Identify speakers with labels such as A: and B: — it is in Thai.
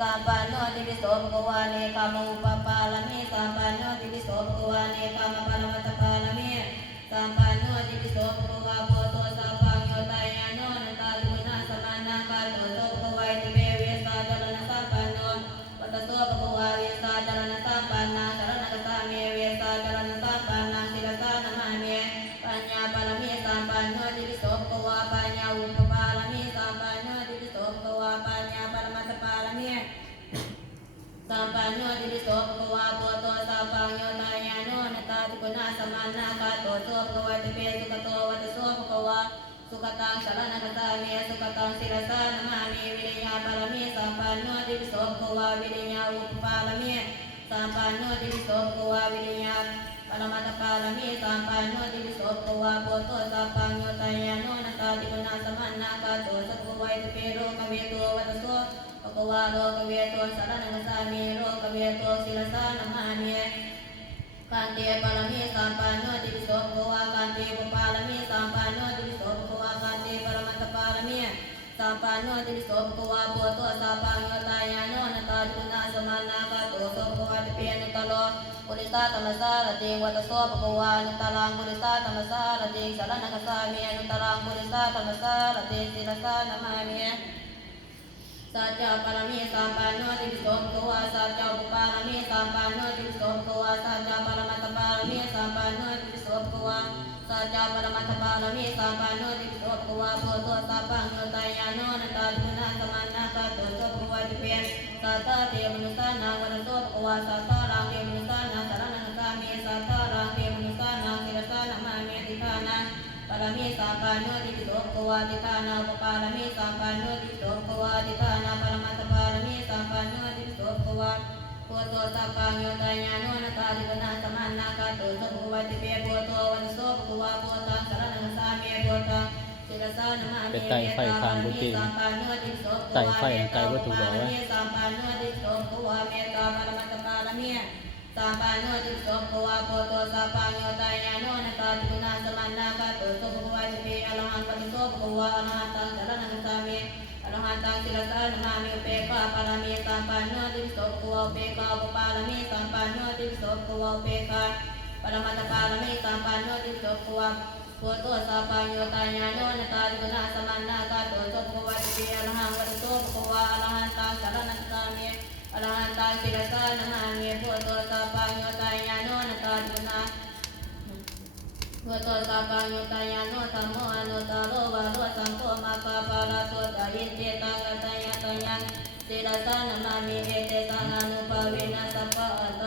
A: สัมปันโนติวิโสภควาเนกามอุปปาลมิสัมปันโนติวิโสภควาเนกาม ตาติกุณาสมานาคาโตโตภควาติเปสุขโตวัตโสภควาสุขตังสารนักตาเมสุขตังศิรสานามามีวิริยาปารมีสัมปันโนติวิโสภควาวิริยาอุปปาลมีสัมปันโนติวิโสภควาวิริยาปรมัตถปาลมีสัมปันโนติวิโสภควาโพโตสัพพังโยตายาโนนาตาติกุณาสมานาคาโตสัพพวาติเปโรกเวโตวัตโสปกวาโลกเวโตสารนังสาเมโลกเวโตศิลสานามามีก ปันโนติโสภควาโพโตสัพพังโยตายาโนนตาจุนาสมานาคาโตโสภควาติเปียนุตโลปุริสาธรรมสารติวัตโสภควานุตลังปุริสาธรรมสารติสารนังสามีนุตลังปุริสาธรรมสารติศิลสานามามีสัจจะปรมีสัมปันโนติโสมตัวสัจจะอุปาลมีสัมปันโน จจะปรมัตถปาลมีสัมปันโนติโสมตัวโพตัวสัพพังโยตายาโนนันตาตุนาสมานาคาโตโตภวะติเปียนสัตตะเทมนุสานังวันโตภวะสัตตะรังเทมนุสานังสารนังสามีสัตตะรังเทมนุสานังศิรสานามาเมติทานังปรมีสัมปันโนติโสภวาติทานาปปาลมีสัมปันโนติโสภวาติทานาปรมัตถปาลมีสัมปันโนติโสภวาโพโตสัพพังโยตายานน เป็น
B: ไก่ไฟทางบุติไก่ไฟไก่วัตถุดอกว้
A: สัมปันโนติปิโสภควาเมตตาปรมัตถปาลมีสัมปันโนติโสภควาโพโตสัพพังโยตายาโนนตาติกุณาสมันนาคาโตสุภควาติเปอรหังปฏิโสภควาอรหันตังสารนังสามิอรหันตังศิลสานามามิอุเปกาปารามีสัมปันโนติโสภควาอุเปกาอุปาลมีสัมปันโนติโสภควาอุเปกาปรมัตถปาลมีสัมปันโนติโสภควา โตสัพพังโยตายาโนนตาติกุณาสมันนาคาโตสุภควาติอรหังปฏิโสภควาอรหันตังสารนังสาเมอรหันตังศิรสานามามีพุทโตสัพพังโยตายาโนนัตตาจุนาพุทโตสัพพังโยตายาโนธัมโมอนุตตโรวะโรสังโฆมาคาปาลาโตตายิเตตังกตายาตังยังศิรสานามามีเอเตตังอนุภาเวนะสัพพะอัต